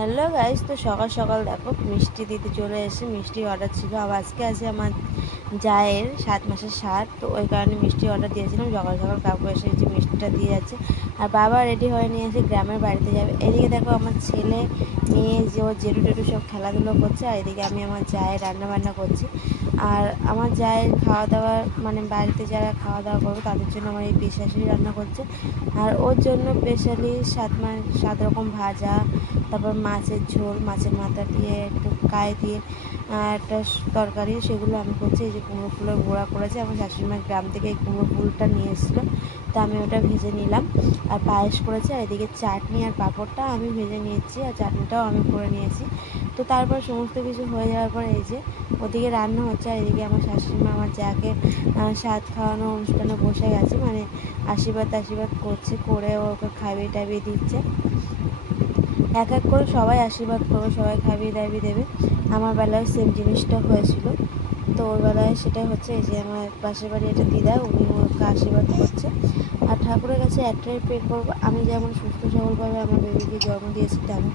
Hello guys, তো সকাল সকাল দেখো মিষ্টি দিতে চলে এসে মিষ্টি অর্ডার ছিল। আজকে আছে আমার জায়ের 7 মাসের স্বাদ, তো ওই কারণে মিষ্টি অর্ডার দিয়েছিলাম। সকাল সকাল কাকু এসে যে মিষ্টিটা দিয়ে যাচ্ছে, আর বাবা রেডি হয়ে নিয়ে এসে গ্রামের বাড়িতে যাবে। এদিকে দেখো আমার ছেলে মেয়ে যে ওর জেঠু টেটু সব খেলাধুলো করছে, আর এদিকে আমি আমার জায়ের রান্না বান্না করছি। আর আমার জায়ের খাওয়া দাওয়া মানে বাড়িতে যারা খাওয়া দাওয়া করবে তাদের জন্য আমার এই পিশাশুড়ি রান্না করছে। আর ওর জন্য স্পেশালি 7 রকম ভাজা, তারপর মাছের ঝোল, মাছের মাথা দিয়ে একটু গায়ে দিয়ে একটা তরকারি, সেগুলো আমি করছি। এই যে কুমড়ো ফুলের গুঁড়া করেছে, আমার শাশুড়িমা গ্রাম থেকে এই কুমড়ো ফুলটা নিয়ে এসেছিলো, তো আমি ওটা ভেজে নিলাম। আর পায়েস করেছে, আর এদিকে চাটনি আর পাঁপড়টা আমি ভেজে নিয়েছি, আর চাটনিটাও আমি করে নিয়েছি। তো তারপর সমস্ত কিছু হয়ে যাওয়ার পর এই যে ওদিকে রান্না হচ্ছে, আর এদিকে আমার শাশুড়িমা আমার যাকে স্বাদ খাওয়ানো অনুষ্ঠানে বসে গেছে, মানে আশীর্বাদ করছে, করে ওকে খাইয়ে টাইয়ে দিচ্ছে। এক এক করে সবাই আশীর্বাদ করবে, সবাই খাইয়ে দাইয়ে দেবে। আমার বেলায় সেম জিনিসটা হয়েছিল, তো ওর বেলায় সেটা হচ্ছে এই যে আমার পাশের বাড়ি একটা দিদা, উনি ওকে আশীর্বাদ করছে। আর ঠাকুরের কাছে একটাই প্রে করবো, আমি যেমন সুস্থ সবলভাবে আমার বেবিকে জন্ম দিয়েছি, তেমন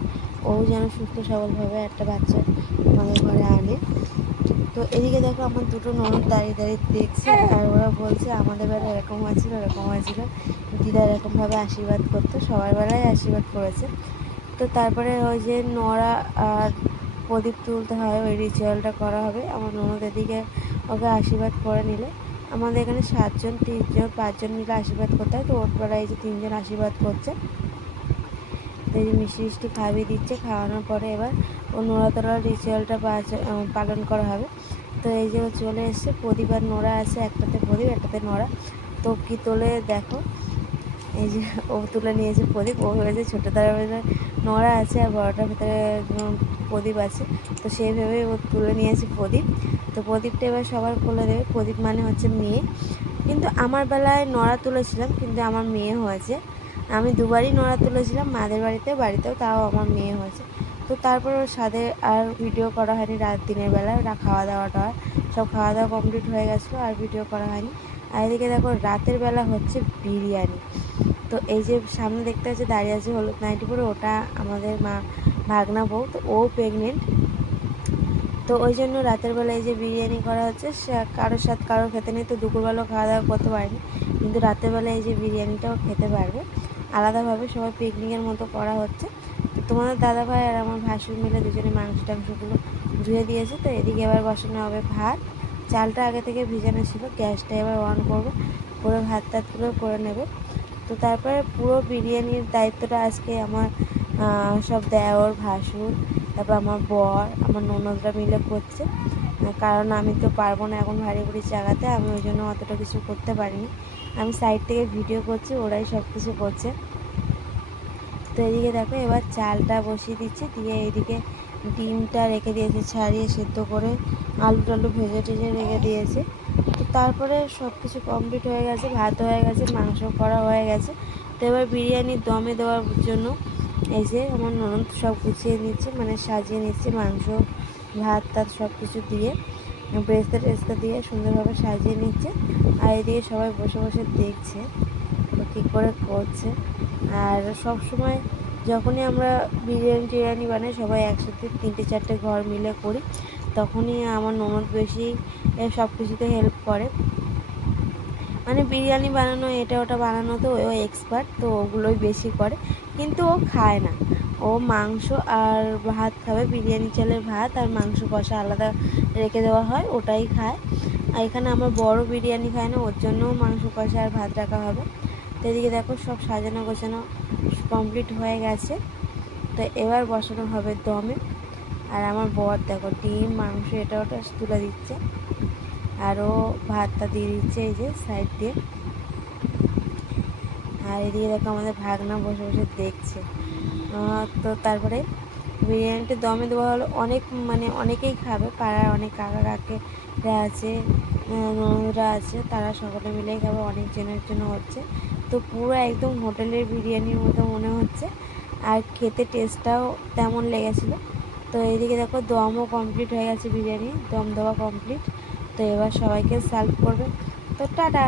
ও যেন সুস্থ সবলভাবে একটা বাচ্চা আমাদের ঘরে আনে। তো এদিকে দেখো আমার দুটো ননদ দাঁড়িয়ে দাঁড়িয়ে দেখছে, আর ওরা বলছে আমাদের বেলা এরকম হয়েছিল এরকম হয়েছিল। দিদা এরকমভাবে আশীর্বাদ করতো, সবার বেলায় আশীর্বাদ করেছে। তো তারপরে ওই যে নড়া আর প্রদীপ তুলতে হয়, ওই রিচুয়ালটা করা হবে। আমার ননদ এদিকে ওকে আশীর্বাদ করে নিলে, আমাদের এখানে 7 জন, 3 জন 5 জন মিলে আশীর্বাদ করতে হয়, তো ওর বেলায় এই যে 3 জন আশীর্বাদ করছে। তো এই যে মিষ্টি মিষ্টি খাইয়ে দিচ্ছে, খাওয়ানোর পরে এবার ও নোড়া তোলার রিচুয়ালটা পালন করা হবে। তো এই যে ও চলে এসছে, প্রদীপ আর নোড়া আছে, একটাতে প্রদীপ একটাতে নোড়া। তো কী তোলে দেখো, এই যে ও তুলে নিয়েছে প্রদীপ, ও হয়েছে ছোটো তারার ভেতরে নোড়া আছে আর বড়টার ভেতরে প্রদীপ আছে, তো সেইভাবেই ও তুলে নিয়েছে প্রদীপ। তো প্রদীপটা এবার সবার কোলে দেবে। প্রদীপ মানে হচ্ছে মেয়ে, কিন্তু আমার বেলায় নোড়া তুলেছিলাম, কিন্তু আমার মেয়ে হয়েছে। আমি দুবারই নোড়া তুলেছিলাম, মাদের বাড়িতেও, তাও আমার মেয়ে হয়েছে। তো তারপর ওর সাথে আর ভিডিও করা হয়নি, দিনের বেলায় খাওয়া দাওয়াটা সব খাওয়া দাওয়া কমপ্লিট হয়ে গেছিলো, আর ভিডিও করা হয়নি। আর এদিকে দেখো রাতের বেলা হচ্ছে বিরিয়ানি। তো এই যে সামনে দেখতে আছে দাঁড়িয়ে আছে হলুদ নাইটি পরে, ওটা আমাদের ভাগনা বউ, তো ও প্রেগনেন্ট। তো ওই জন্য রাতের বেলা এই যে বিরিয়ানি করা হচ্ছে, কারোর সাথে কারোর খেতে নেই, তো দুপুরবেলাও খাওয়া দাওয়া করতে পারেনি, কিন্তু রাতের বেলা এই যে বিরিয়ানিটাও খেতে পারবে আলাদাভাবে। সবাই পিকনিকের মতো করা হচ্ছে। তো তোমাদের দাদাভাই আর আমার ভাসুর মিলে দুজনে মাংস টাংসগুলো ধুয়ে দিয়েছে। তো এদিকে এবার বসানো হবে ভাত। চালটা আগে থেকে ভিজানো ছিল, গ্যাসটা এবার অন করবে, করে ভাত টাতগুলো করে নেবে। তো তারপরে পুরো বিরিয়ানির দায়িত্বটা আজকে আমার সব দেওর, ভাসুর, তারপর আমার বর, আমার ননদরা মিলে করছে। কারণ আমি তো পারবো না এখন ভারী ভুড়ি চাগাতে, আমি ওই জন্য অতটা কিছু করতে পারিনি। আমি সাইড থেকে ভিডিও করছি, ওরাই সব কিছু করছে। তো এদিকে দেখো এবার চালটা বসিয়ে দিচ্ছি, দিয়ে এইদিকে ডিমটা রেখে দিয়েছে ছাড়িয়ে সেদ্ধ করে, আলু টালু ভেজে টেজে রেখে দিয়েছে। তো তারপরে সব কিছু কমপ্লিট হয়ে গেছে, ভাত হয়ে গেছে, মাংস করা হয়ে গেছে। তো এবার বিরিয়ানির দমে দেওয়ার জন্য এই যে আমার ননদ সব গুছিয়ে নিচ্ছে, মানে সাজিয়ে নিচ্ছে, মাংস ভাত টাত সব কিছু দিয়ে ব্রেস্তা টেস্তা দিয়ে সুন্দরভাবে সাজিয়ে নিচ্ছে। আর এদিকে সবাই বসে বসে দেখছে তো কী করে করছে। আর সব সময় যখনই আমরা বিরিয়ানি টিরিয়ানি বানাই, সবাই একসাথে 3-4টে ঘর মিলে করি, তখনই আমার ননদ বেশি সব কিছুতে হেল্প করে। মানে বিরিয়ানি বানানো এটা ওটা বানানোতে ও এক্সপার্ট, তো ওগুলোই বেশি করে, কিন্তু ও খায় না। ও মাংস আর ভাত খাবে, বিরিয়ানি চালের ভাত আর মাংস কষা আলাদা রেখে দেওয়া হয়, ওটাই খায়। আর এখানে আমার বড় বিরিয়ানি খায় না, ওর জন্যও মাংস কষা আর ভাত রাখা হবে। তো এদিকে দেখো সব সাজানো গোছানো কমপ্লিট হয়ে গেছে। তো এবার বসানো হবে দমে। আর আমার বর দেখো ডিম মাংস এটা ওটা তুলে দিচ্ছে, আরও ভাতটা দিয়ে দিচ্ছে এই যে সাইড দিয়ে। আর এদিকে দেখো আমাদের ভাগনা বসে বসে দেখছে। তো তারপরে বিরিয়ানিটা দমে দেওয়া হলো, মানে অনেকেই খাবে, পাড়ার অনেক কাকা কাকিরা আছে, ননদরা আছে, তারা সকলে মিলেই খাবে, অনেক জনের জন্য হচ্ছে। তো পুরো একদম হোটেলের বিরিয়ানির মতো মনে হচ্ছে, আর খেতে টেস্টটাও তেমন লেগেছিলো। তো এইদিকে দেখো দমও কমপ্লিট হয়ে গেছে, বিরিয়ানি দম দেওয়া কমপ্লিট। তো এবার সবাইকে সার্ভ করবে। তো টাটা।